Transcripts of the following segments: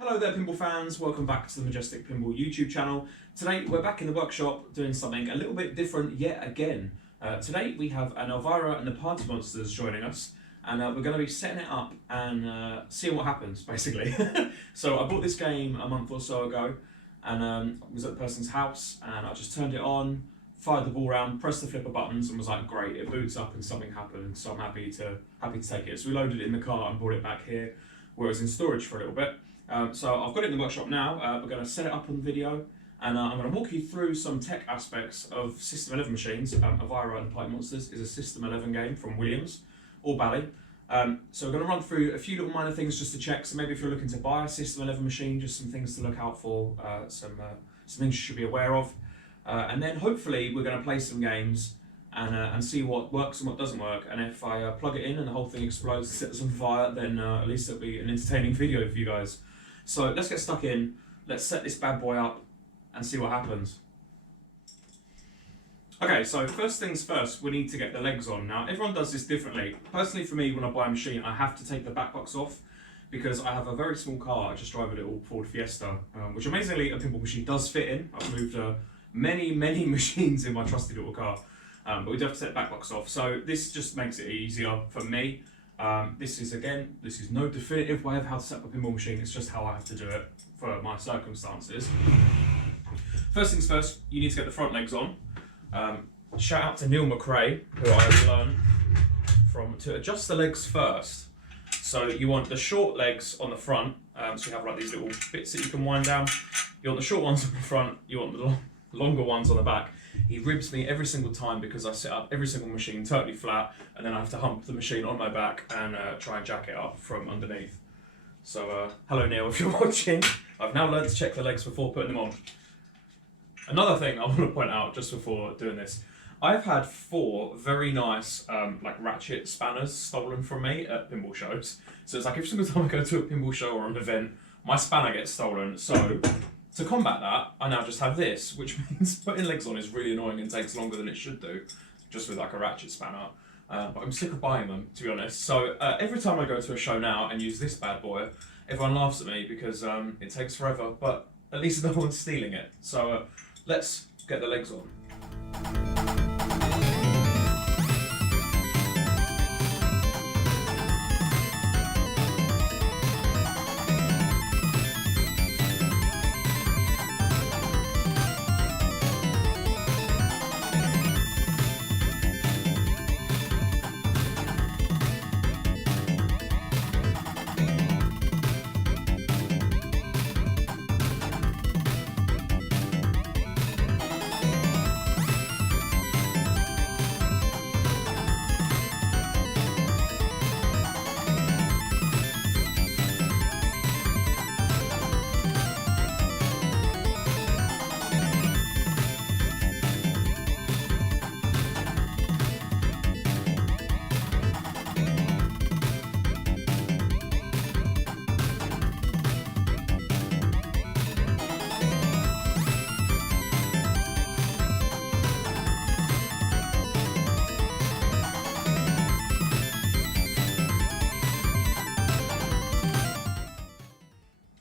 Hello there pinball fans, welcome back to the Majestic Pinball YouTube channel. Today we're back in the workshop doing something a little bit different yet again. Today we have an Elvira and the Party Monsters joining us, and we're going to be setting it up and seeing what happens basically. So I bought this game a month or so ago and I was at the person's house and I just turned it on, fired the ball around, pressed the flipper buttons and was like, great, it boots up and something happened, so I'm happy to take it. So we loaded it in the car and brought it back here where it was in storage for a little bit. So I've got it in the workshop now. We're going to set it up on video and I'm going to walk you through some tech aspects of System 11 machines. Elvira and the Party Monsters is a System 11 game from Williams or Bally. So we're going to run through a few little minor things just to check. So maybe if you're looking to buy a System 11 machine, just some things to look out for, some things you should be aware of. And then hopefully we're going to play some games and see what works and what doesn't work. And if I plug it in and the whole thing explodes and sets on fire, then at least it'll be an entertaining video for you guys. So let's get stuck in, let's set this bad boy up and see what happens. Okay, so first things first, we need to get the legs on. Now everyone does this differently. Personally for me, when I buy a machine, I have to take the back box off because I have a very small car. I just drive a little Ford Fiesta, which amazingly a pinball machine does fit in. I've moved many machines in my trusty little car, but we do have to take the back box off. So this just makes it easier for me. This is no definitive way of how to set up a pinball machine, it's just how I have to do it for my circumstances. First things first, you need to get the front legs on. Shout out to Neil McRae, who I learned from, to adjust the legs first. So you want the short legs on the front, so you have like these little bits that you can wind down. You want the short ones on the front, you want the longer ones on the back. He ribs me every single time because I set up every single machine totally flat and then I have to hump the machine on my back and try and jack it up from underneath. So hello Neil if you're watching. I've now learned to check the legs before putting them on. Another thing I want to point out just before doing this, I've had 4 very nice like ratchet spanners stolen from me at pinball shows. So it's like every single time I go to a pinball show or an event, my spanner gets stolen. So to combat that, I now just have this, which means putting legs on is really annoying and takes longer than it should do, just with like a ratchet spanner. But I'm sick of buying them, to be honest. So every time I go to a show now and use this bad boy, everyone laughs at me because it takes forever, but at least no one's stealing it. So let's get the legs on.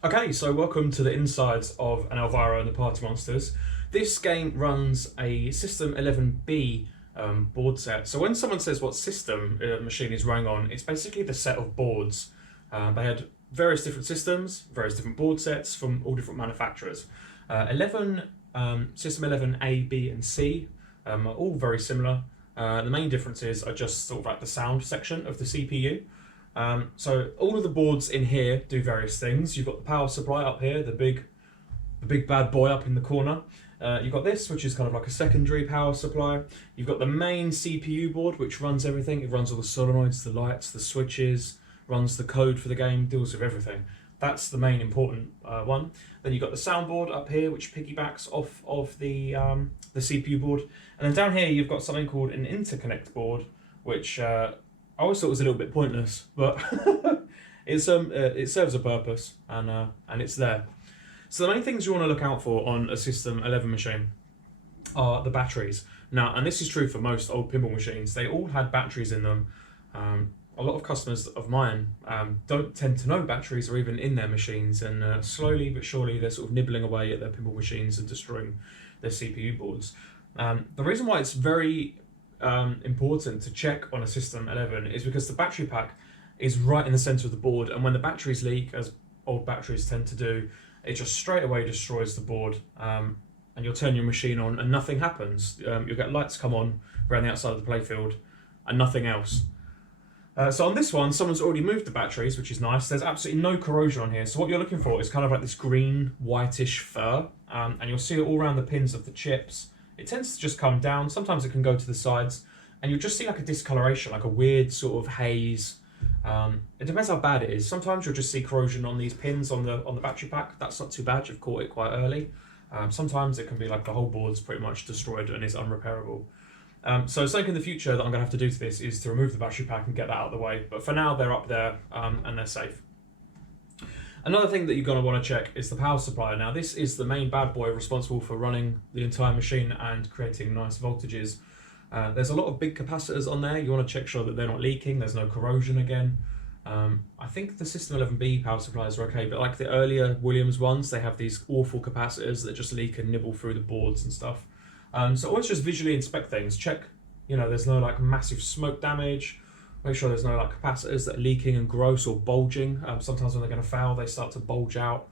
Okay, so welcome to the insides of an Elvira and the Party Monsters. This game runs a System 11B board set. So when someone says what system a machine is running on, it's basically the set of boards. They had various different systems, various different board sets from all different manufacturers. System 11 A, B and C are all very similar. The main differences are just sort of like the sound section of the CPU. So all of the boards in here do various things. You've got the power supply up here, the big bad boy up in the corner. You've got this, which is kind of like a secondary power supply. You've got the main CPU board, which runs everything. It runs all the solenoids, the lights, the switches, runs the code for the game, deals with everything. That's the main important one. Then you've got the soundboard up here, which piggybacks off of the CPU board. And then down here, you've got something called an interconnect board, which I always thought was a little bit pointless, but it serves a purpose and it's there. So the main things you want to look out for on a System 11 machine are the batteries. Now, and this is true for most old pinball machines, they all had batteries in them. a lot of customers of mine don't tend to know batteries are even in their machines, and slowly but surely they're sort of nibbling away at their pinball machines and destroying their CPU boards. The reason why it's very important to check on a System 11 is because the battery pack is right in the center of the board, and when the batteries leak, as old batteries tend to do, it just straight away destroys the board, and you'll turn your machine on and nothing happens. You'll get lights come on around the outside of the playfield and nothing else. So on this one, someone's already moved the batteries, which is nice. There's absolutely no corrosion on here. So what you're looking for is kind of like this green, whitish fur, and you'll see it all around the pins of the chips. It tends to just come down. Sometimes it can go to the sides, and you'll just see like a discoloration, like a weird sort of haze. It depends how bad it is. Sometimes you'll just see corrosion on these pins on the battery pack. That's not too bad. You've caught it quite early. Sometimes it can be like the whole board's pretty much destroyed and is unrepairable. So something in the future that I'm going to have to do to this is to remove the battery pack and get that out of the way. But for now, they're up there and they're safe. Another thing that you're going to want to check is the power supply. Now, this is the main bad boy responsible for running the entire machine and creating nice voltages. There's a lot of big capacitors on there. You want to check sure that they're not leaking. There's no corrosion again. I think the System 11B power supplies are okay, but like the earlier Williams ones, they have these awful capacitors that just leak and nibble through the boards and stuff. So always just visually inspect things. Check, there's no like massive smoke damage. Make sure there's no like capacitors that are leaking and gross or bulging. Sometimes when they're going to foul, they start to bulge out,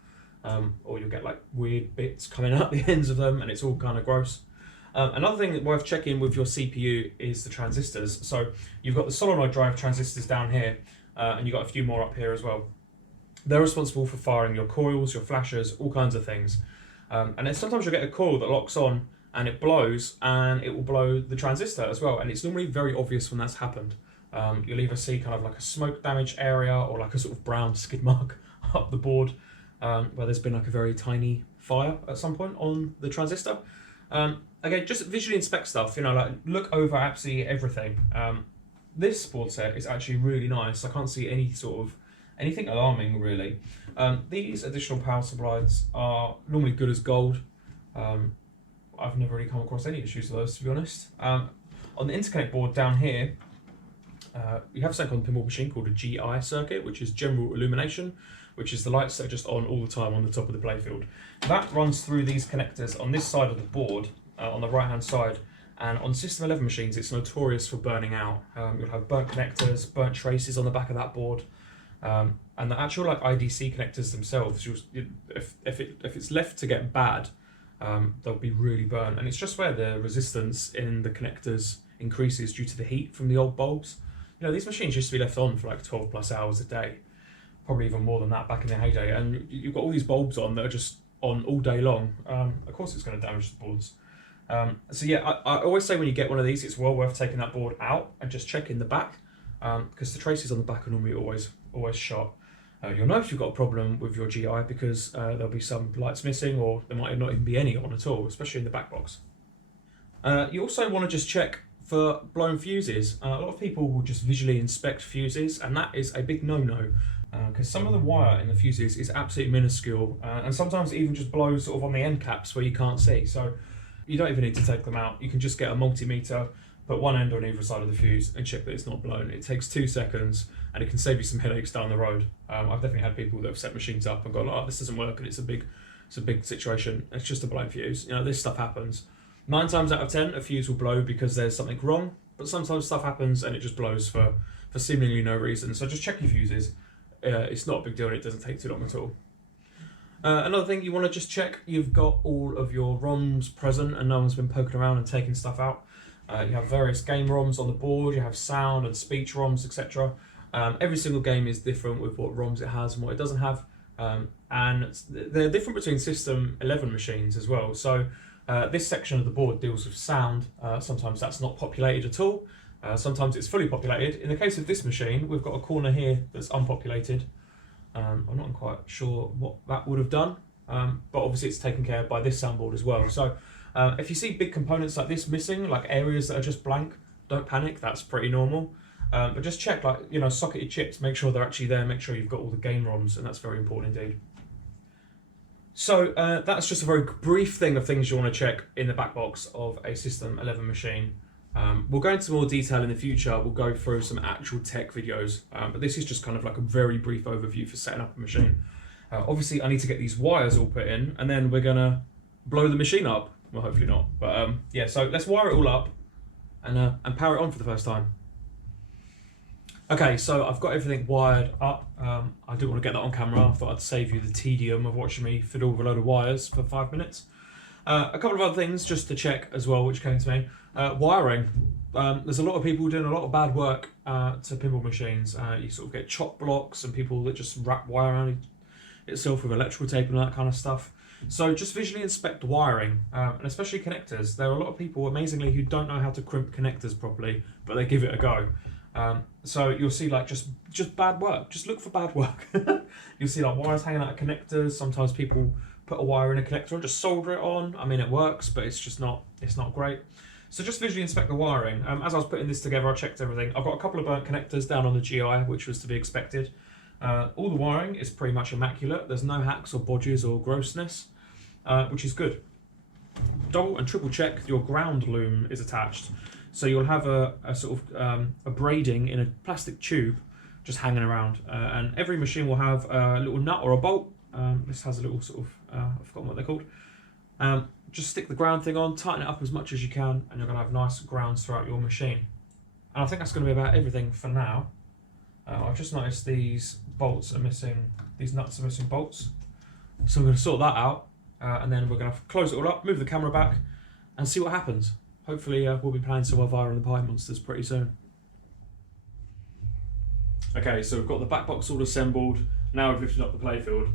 or you'll get like weird bits coming out the ends of them, and it's all kind of gross. Another thing worth checking with your CPU is the transistors. So you've got the solenoid drive transistors down here, and you've got a few more up here as well. They're responsible for firing your coils, your flashers, all kinds of things. And then sometimes you'll get a coil that locks on and it blows, and it will blow the transistor as well. And it's normally very obvious when that's happened. You'll either see kind of like a smoke damage area or like a sort of brown skid mark up the board, where there's been like a very tiny fire at some point on the transistor. Again, just visually inspect stuff, like look over absolutely everything. This board set is actually really nice. I can't see anything alarming really. These additional power supplies are normally good as gold. I've never really come across any issues with those, to be honest. On the interconnect board down here, we have something on the pinball machine called a GI circuit, which is general illumination, which is the lights that are just on all the time on the top of the playfield. That runs through these connectors on this side of the board, on the right hand side, and on System 11 machines it's notorious for burning out. You'll have burnt connectors, burnt traces on the back of that board, and the actual like IDC connectors themselves, if it's left to get bad, they'll be really burnt, and it's just where the resistance in the connectors increases due to the heat from the old bulbs. These machines used to be left on for like 12 plus hours a day, probably even more than that back in the heyday, and you've got all these bulbs on that are just on all day long. Of course it's going to damage the boards. So yeah, I always say when you get one of these, it's well worth taking that board out and just checking the back, because the traces on the back are normally always shot. You'll know if you've got a problem with your GI because there'll be some lights missing, or there might not even be any on at all, especially in the back box. You also want to just check for blown fuses. A lot of people will just visually inspect fuses, and that is a big no-no, because some of the wire in the fuses is absolutely minuscule, and sometimes it even just blows sort of on the end caps where you can't see. So you don't even need to take them out. You can just get a multimeter, put one end on either side of the fuse and check that it's not blown. It takes 2 seconds and it can save you some headaches down the road. I've definitely had people that have set machines up and gone, oh, this doesn't work, and it's a big situation. It's just a blown fuse. This stuff happens. 9 times out of 10, a fuse will blow because there's something wrong, but sometimes stuff happens and it just blows for seemingly no reason. So just check your fuses. It's not a big deal and it doesn't take too long at all. Another thing, you want to just check you've got all of your ROMs present and no one's been poking around and taking stuff out. You have various game ROMs on the board, you have sound and speech ROMs, etc. Every single game is different with what ROMs it has and what it doesn't have. And they're different between System 11 machines as well. So this section of the board deals with sound. Sometimes that's not populated at all. Sometimes it's fully populated. In the case of this machine, we've got a corner here that's unpopulated. I'm not quite sure what that would have done, but obviously it's taken care of by this soundboard as well. So if you see big components like this missing, like areas that are just blank, don't panic, that's pretty normal. But just check, like, socketed chips, make sure they're actually there, make sure you've got all the game ROMs, and that's very important indeed. So that's just a very brief thing of things you want to check in the back box of a System 11 machine. We'll go into more detail in the future. We'll go through some actual tech videos, but this is just kind of like a very brief overview for setting up a machine. Obviously, I need to get these wires all put in, and then we're gonna blow the machine up. Well, hopefully not, but yeah. So let's wire it all up and power it on for the first time. Okay, so I've got everything wired up. I do want to get that on camera. I thought I'd save you the tedium of watching me fiddle with a load of wires for 5 minutes. A couple of other things just to check as well, which came to me. Wiring. There's a lot of people doing a lot of bad work to pinball machines. You sort of get chop blocks and people that just wrap wire around itself with electrical tape and that kind of stuff. So just visually inspect the wiring, and especially connectors. There are a lot of people, amazingly, who don't know how to crimp connectors properly, but they give it a go. So you'll see like just bad work. Just look for bad work. You'll see like wires hanging out of connectors. Sometimes people put a wire in a connector and just solder it on. I mean, it works, but it's not great. So just visually inspect the wiring. As I was putting this together, I checked everything. I've got a couple of burnt connectors down on the GI, which was to be expected. All the wiring is pretty much immaculate. There's no hacks or bodges or grossness, which is good. Double and triple check your ground loom is attached. So you'll have a sort of a braiding in a plastic tube just hanging around. And every machine will have a little nut or a bolt. This has a little sort of, I've forgotten what they're called. Just stick the ground thing on, tighten it up as much as you can, and you're going to have nice grounds throughout your machine. And I think that's going to be about everything for now. I've just noticed these bolts are missing, these nuts are missing bolts. So I'm going to sort that out, and then we're going to close it all up, move the camera back, and see what happens. Hopefully we'll be playing some Elvira and the Pie Monsters pretty soon. Okay, so we've got the back box all assembled. Now we've lifted up the playfield.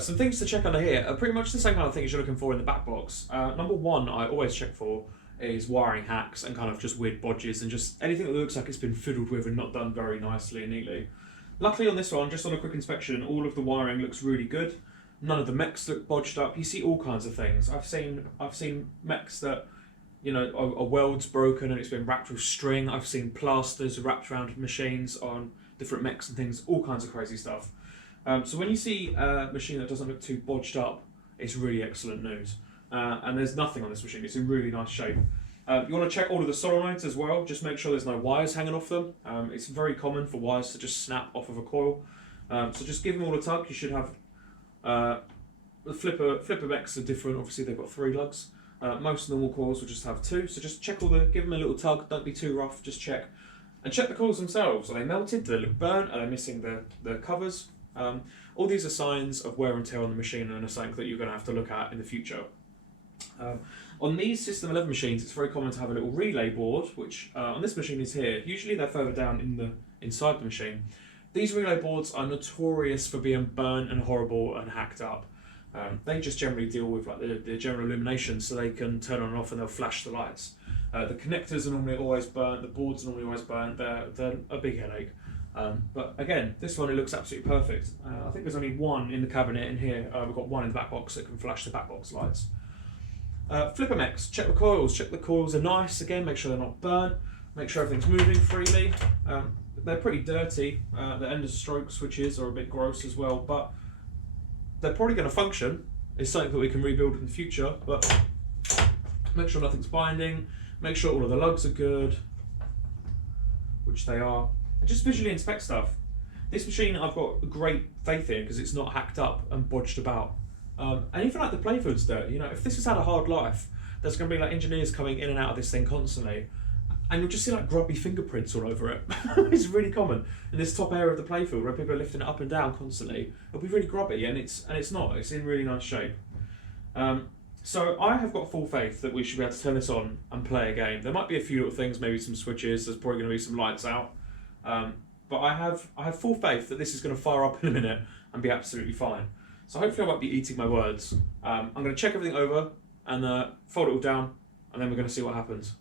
Some things to check under here are pretty much the same kind of things you're looking for in the back box. Number one, I always check for is wiring hacks and kind of just weird bodges and just anything that looks like it's been fiddled with and not done very nicely and neatly. Luckily on this one, just on a quick inspection, all of the wiring looks really good. None of the mechs look bodged up. You see all kinds of things. I've seen mechs that, you know, a weld's broken and it's been wrapped with string. I've seen plasters wrapped around machines on different mechs and things, all kinds of crazy stuff. So when you see a machine that doesn't look too bodged up, it's really excellent news. And there's nothing on this machine, it's in really nice shape. You want to check all of the solenoids as well, just make sure there's no wires hanging off them. It's very common for wires to just snap off of a coil. So just give them all a tug. You should have, the flipper mechs are different, obviously they've got 3 lugs. Most normal coils will just have 2, so just check give them a little tug, don't be too rough, just check. And check the coils themselves, are they melted, do they look burnt, are they missing the covers? All these are signs of wear and tear on the machine and are something that you're going to have to look at in the future. On these System 11 machines, it's very common to have a little relay board, which on this machine is here. Usually they're further down inside the machine. These relay boards are notorious for being burnt and horrible and hacked up. They just generally deal with like the general illumination, so they can turn on and off and they'll flash the lights. The connectors are normally always burnt, the boards are normally always burnt, they're a big headache. But again, this one, it looks absolutely perfect. I think there's only one in the cabinet in here. We've got one in the back box that can flash the back box lights. Flipper mechs, check the coils are nice. Again, make sure they're not burnt, make sure everything's moving freely. They're pretty dirty. The end of stroke switches are a bit gross as well, but they're probably going to function. It's something that we can rebuild in the future, but make sure nothing's binding, make sure all of the lugs are good, which they are. And just visually inspect stuff. This machine I've got great faith in because it's not hacked up and bodged about. And even like the playfield's dirty, you know, if this has had a hard life, there's going to be like engineers coming in and out of this thing constantly, and you'll just see like grubby fingerprints all over it. It's really common in this top area of the playfield where people are lifting it up and down constantly. It'll be really grubby, and it's not. It's in really nice shape. So I have got full faith that we should be able to turn this on and play a game. There might be a few little things, maybe some switches. There's probably going to be some lights out. But I have full faith that this is going to fire up in a minute and be absolutely fine. So hopefully I won't be eating my words. I'm going to check everything over and fold it all down, and then we're going to see what happens.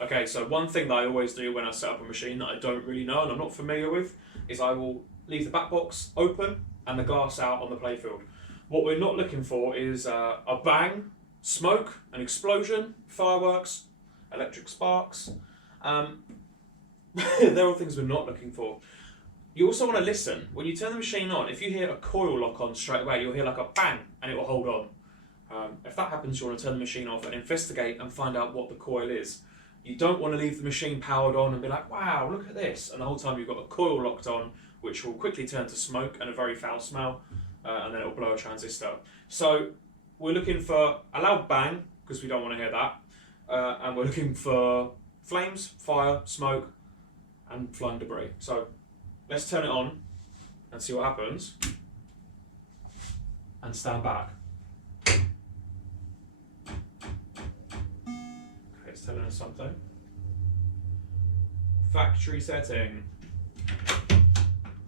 Okay, so one thing that I always do when I set up a machine that I don't really know and I'm not familiar with is I will leave the back box open and the glass out on the playfield. What we're not looking for is a bang, smoke, an explosion, fireworks, electric sparks. They're all things we're not looking for. You also want to listen. When you turn the machine on, if you hear a coil lock on straight away, you'll hear like a bang and it will hold on. If that happens, you want to turn the machine off and investigate and find out what the coil is. You don't want to leave the machine powered on and be like, wow, look at this, and the whole time you've got a coil locked on, which will quickly turn to smoke and a very foul smell, and then it'll blow a transistor. So we're looking for a loud bang, because we don't want to hear that, and we're looking for flames, fire, smoke, and flying debris. So let's turn it on and see what happens, and stand back. It's telling us something. Factory setting.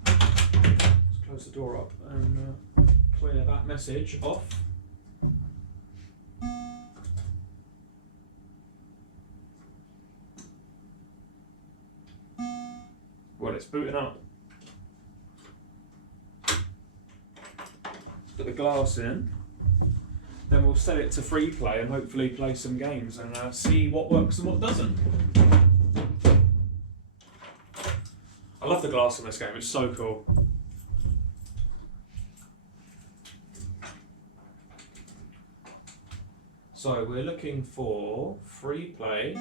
Let's close the door up and clear that message off. Well, it's booting up. Let's put the glass in. Then we'll set it to free play and hopefully play some games and see what works and what doesn't. I love the glass on this game, it's so cool. So we're looking for free play.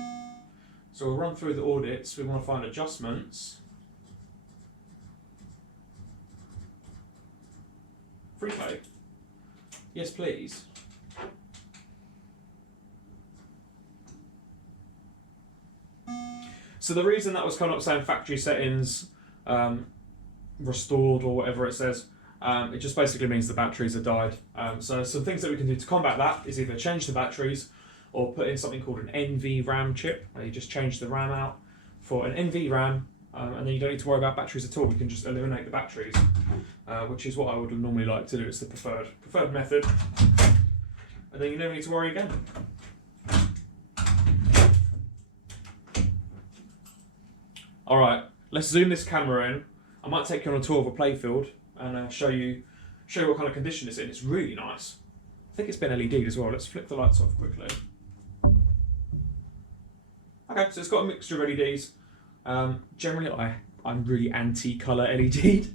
So we'll run through the audits, we want to find adjustments. Free play. Yes, please. So the reason that was coming up saying factory settings restored or whatever it says, it just basically means the batteries have died. So some things that we can do to combat that is either change the batteries or put in something called an NV RAM chip. You just change the RAM out for an NV RAM, and then you don't need to worry about batteries at all. We can just eliminate the batteries, which is what I would normally like to do. It's the preferred method, and then you never need to worry again. Alright, let's zoom this camera in. I might take you on a tour of a playfield and show you what kind of condition it's in. It's really nice. I think it's been LED'd as well. Let's flick the lights off quickly. Okay, so it's got a mixture of LEDs. Generally, I'm really anti-colour LED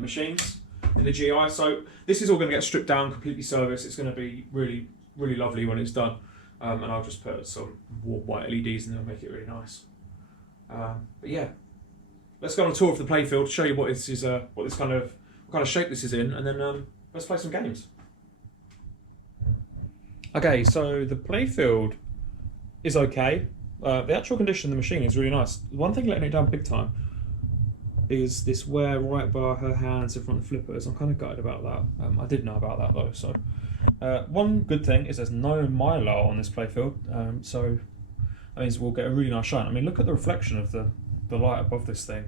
machines in the GI, so this is all going to get stripped down, completely serviced. It's going to be really, really lovely when it's done. And I'll just put some warm white LEDs and they'll make it really nice. But yeah, let's go on a tour of the playfield, show you what kind of shape this is in, and then let's play some games. Okay, so the playfield is okay. The actual condition of the machine is really nice. One thing letting it down big time is this wear right by her hands in front of the flippers. I'm kind of gutted about that. I did know about that though. So one good thing is there's no mylar on this playfield, so that means we'll get a really nice shine. I mean, look at the reflection of the light above this thing.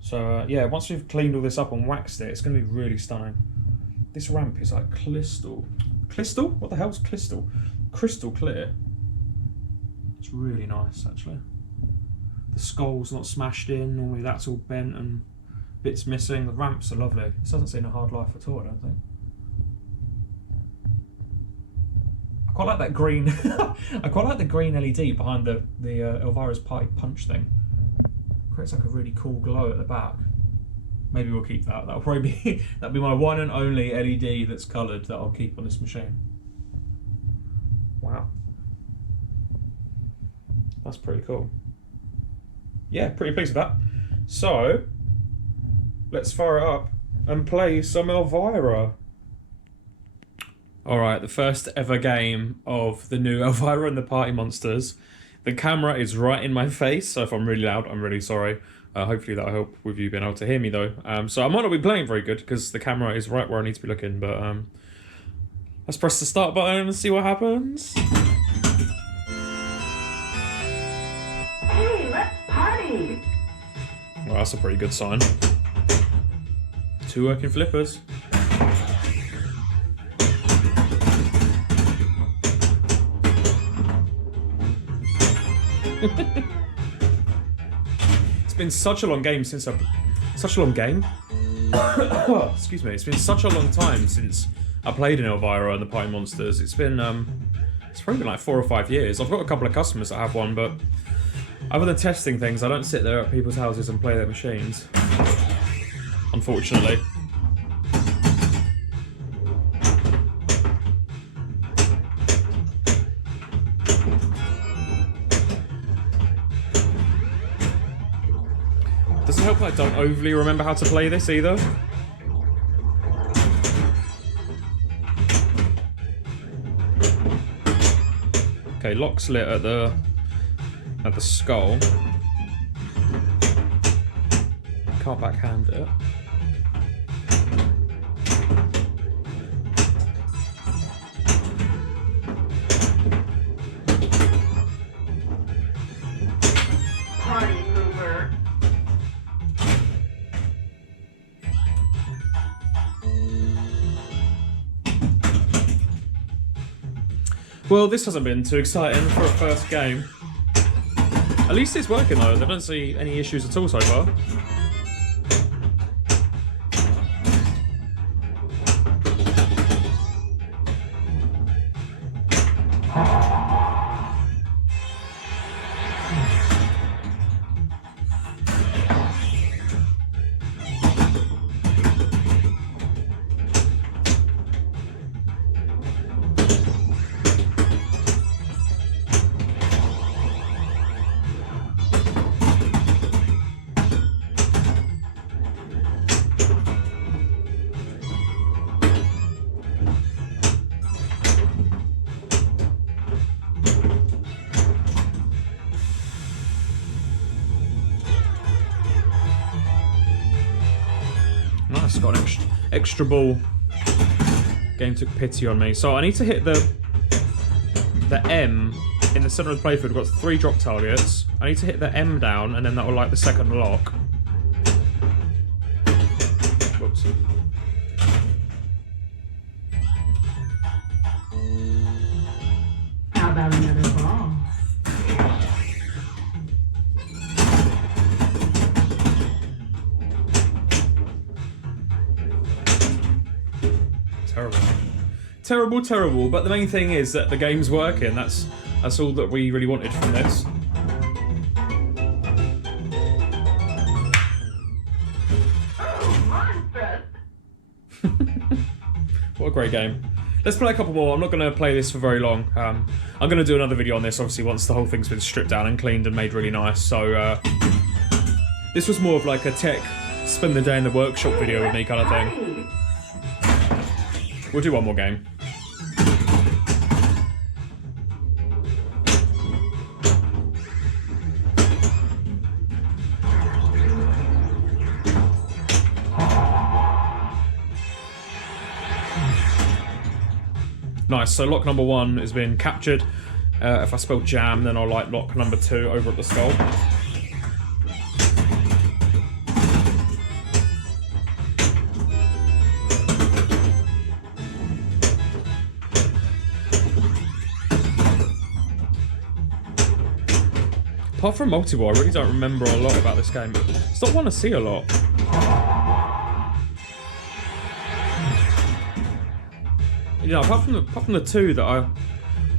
So yeah, once we've cleaned all this up and waxed it, it's going to be really stunning. This ramp is like crystal. Crystal? What the hell's crystal? Crystal clear. It's really nice, actually. The skull's not smashed in. Normally that's all bent and bits missing. The ramps are lovely. This doesn't seem a hard life at all, I don't think. I quite like that green. I quite like the green LED behind the Elvira's Party Punch thing. Creates like a really cool glow at the back. Maybe we'll keep that. That'll probably be my one and only LED that's coloured that I'll keep on this machine. Wow, that's pretty cool. Yeah, pretty pleased with that. So let's fire it up and play some Elvira. Alright, the first ever game of the new Elvira and the Party Monsters. The camera is right in my face, so if I'm really loud, I'm really sorry. Hopefully that'll help with you being able to hear me though. So I might not be playing very good because the camera is right where I need to be looking, but let's press the start button and see what happens. Hey, let's party! Well, that's a pretty good sign. 2 working flippers. It's been such a long game since such a long game? Excuse me, it's been such a long time since I played in Elvira and the Party Monsters. It's probably been like 4 or 5 years. I've got a couple of customers that have one, but other than testing things, I don't sit there at people's houses and play their machines. Unfortunately. I don't overly remember how to play this either. Okay, lock's lit at the skull. Can't backhand it. Party mover. Well, this hasn't been too exciting for a first game. At least it's working though. I don't see any issues at all so far. Nice, got an extra ball. Game took pity on me. So I need to hit the M in the center of the playfield. We've got 3 drop targets. I need to hit the M down, and then that will light the second lock. Whoops. How about another ball? Terrible. Terrible, terrible. But the main thing is that the game's working. That's all that we really wanted from this. What a great game. Let's play a couple more. I'm not going to play this for very long. I'm going to do another video on this, obviously, once the whole thing's been stripped down and cleaned and made really nice. So, this was more of like a tech spend the day in the workshop video with me kind of thing. We'll do one more game. Nice, so lock number 1 has been captured. If I spell jam, then I'll light lock number 2 over at the skull. Apart from multi-ball, I really don't remember a lot about this game. It's not one I see a lot. You know, apart from the 2 that I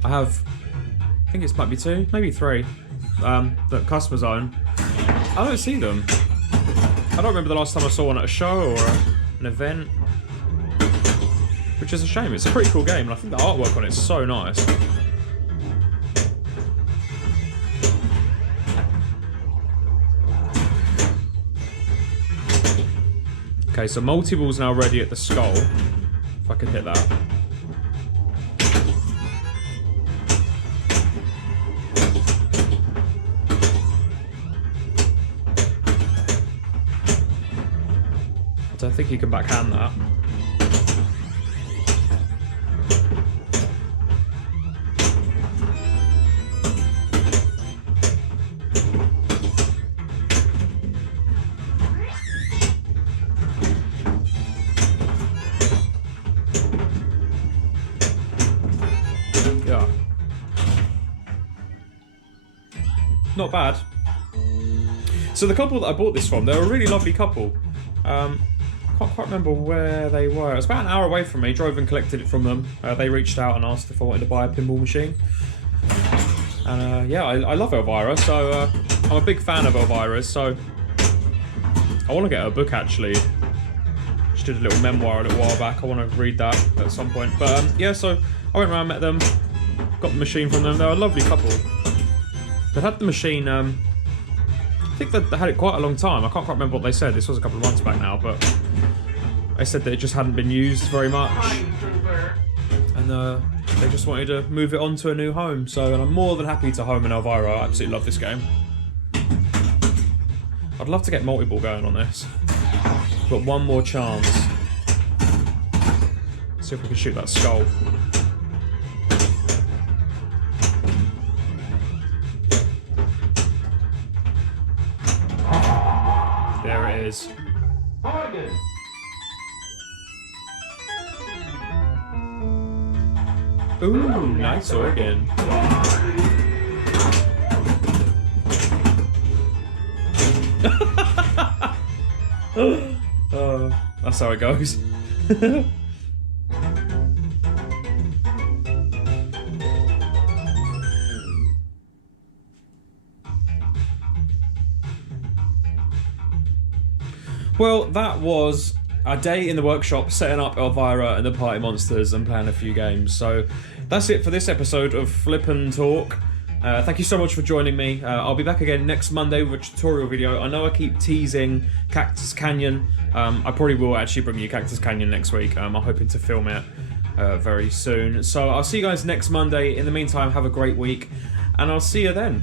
have, I think it might be 2, maybe 3, that customers own. I don't see them. I don't remember the last time I saw one at a show or an event, which is a shame. It's a pretty cool game, and I think the artwork on it is so nice. Okay, so multi-ball's now ready at the skull. If I can hit that. I don't think you can backhand that. Yeah. Not bad. So the couple that I bought this from, they're a really lovely couple. I can't quite remember where they were. It was about an hour away from me. Drove and collected it from them. They reached out and asked if I wanted to buy a pinball machine. And yeah, I love Elvira, so I'm a big fan of Elvira's, so I want to get her book actually. She did a little memoir a little while back. I want to read that at some point. But yeah, so I went around, met them, got the machine from them. They're a lovely couple. They've had the machine I think that they had it quite a long time. I can't quite remember what they said. This was a couple of months back now, but they said that it just hadn't been used very much. And they just wanted to move it on to a new home. So, and I'm more than happy to home in Elvira. I absolutely love this game. I'd love to get multi-ball going on this. Got one more chance. See if we can shoot that skull. There it is. Ooh, nice organ. That's how it goes. Well, that was a day in the workshop setting up Elvira and the Party Monsters and playing a few games. So that's it for this episode of Flippin Talk. Thank you so much for joining me. I'll be back again next Monday with a tutorial video. I know I keep teasing Cactus Canyon. I probably will actually bring you Cactus Canyon next week. I'm hoping to film it very soon. So I'll see you guys next Monday. In the meantime, have a great week, and I'll see you then.